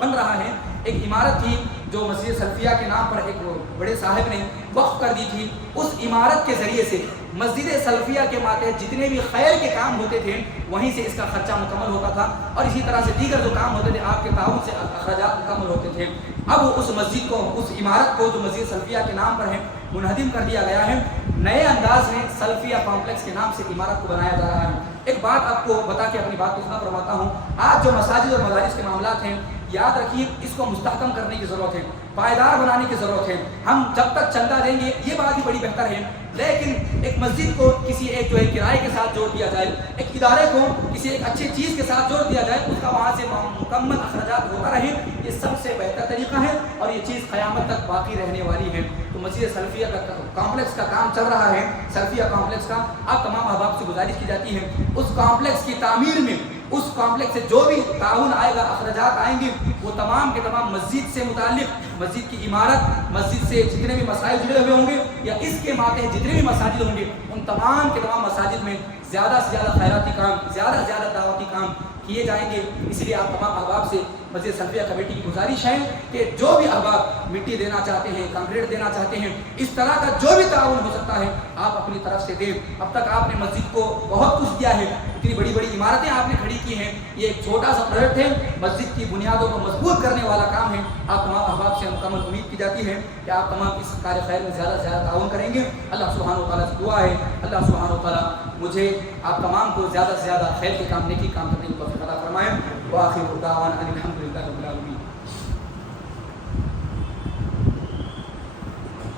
بن رہا ہے۔ ایک عمارت تھی جو مسجد سلفیہ کے نام پر ایک بڑے صاحب نے وقف کر دی تھی، اس عمارت کے ذریعے سے مسجد سلفیہ کے ماتحت جتنے بھی خیر کے کام ہوتے تھے وہیں سے اس کا خرچہ مکمل ہوتا تھا، اور اسی طرح سے دیگر جو کام ہوتے تھے آپ کے تعاون سے اخراجات مکمل ہوتے تھے۔ اب اس مسجد کو، اس عمارت کو جو مسجد سلفیہ کے نام پر ہے منہدم کر دیا گیا ہے، نئے انداز میں سلفیہ کمپلیکس کے نام سے عمارت کو بنایا جا رہا ہے۔ ایک بات آپ کو بتا کے اپنی بات کو ختم فرماتا ہوں، آج جو مساجد اور مدارس کے معاملات ہیں یاد رکھیے اس کو مستحکم کرنے کی ضرورت ہے، پائیدار بنانے کی ضرورت ہے۔ ہم جب تک چندہ دیں گے یہ بات ہی بڑی بہتر ہے، لیکن ایک مسجد کو کسی ایک جو ہے کرائے کے ساتھ جوڑ دیا جائے، ایک ادارے کو کسی ایک اچھی چیز کے ساتھ جوڑ دیا جائے، اس کا وہاں سے مکمل اخراجات ہوتا رہے، یہ سب سے بہتر طریقہ ہے اور یہ چیز قیامت تک باقی رہنے والی ہے۔ تو مسجد سلفیہ کا کمپلیکس کا کام چل رہا ہے، سلفیہ کمپلیکس کا، آپ تمام احباب سے گزارش کی جاتی ہے اس کمپلیکس کی تعمیر میں، اس کمپلیکس سے جو بھی تعاون آئے گا، اخراجات آئیں گے، وہ تمام کے تمام مسجد سے متعلق، مسجد کی عمارت، مسجد سے جتنے بھی مسائل جڑے ہوئے ہوں گے یا اس کے ماتحت جتنے بھی مساجد ہوں گے ان تمام کے تمام مساجد میں زیادہ سے زیادہ خیراتی کام، زیادہ سے زیادہ دعوتی کام کیے جائیں گے۔ اس لیے آپ تمام احباب سے مسجد سلفیہ کمیٹی کی گزارش ہے کہ جو بھی احباب مٹی دینا چاہتے ہیں، کنکریٹ دینا چاہتے ہیں، اس طرح کا جو بھی تعاون ہو سکتا ہے آپ اپنی طرف سے دیں۔ اب تک آپ نے مسجد کو بہت کچھ دیا ہے، اتنی بڑی بڑی عمارتیں آپ نے کھڑی کی ہیں، یہ ایک چھوٹا سا پروجیکٹ ہے، مسجد کی بنیادوں کو مضبوط کرنے والا کام ہے۔ آپ تمام احباب سے مکمل امید کی جاتی ہے کہ آپ تمام اس کار خیر میں زیادہ سے زیادہ تعاون کریں گے۔ اللہ سبحانہ و تعالیٰ سے دعا ہے اللہ سبحانہ و تعالیٰ مجھے آپ تمام کو زیادہ سے زیادہ خیر کے کام، نیکی کام کرنے کی توفیق عطا فرمائیں۔ وآخر دعوانا ان الحمد للہ رب العالمین۔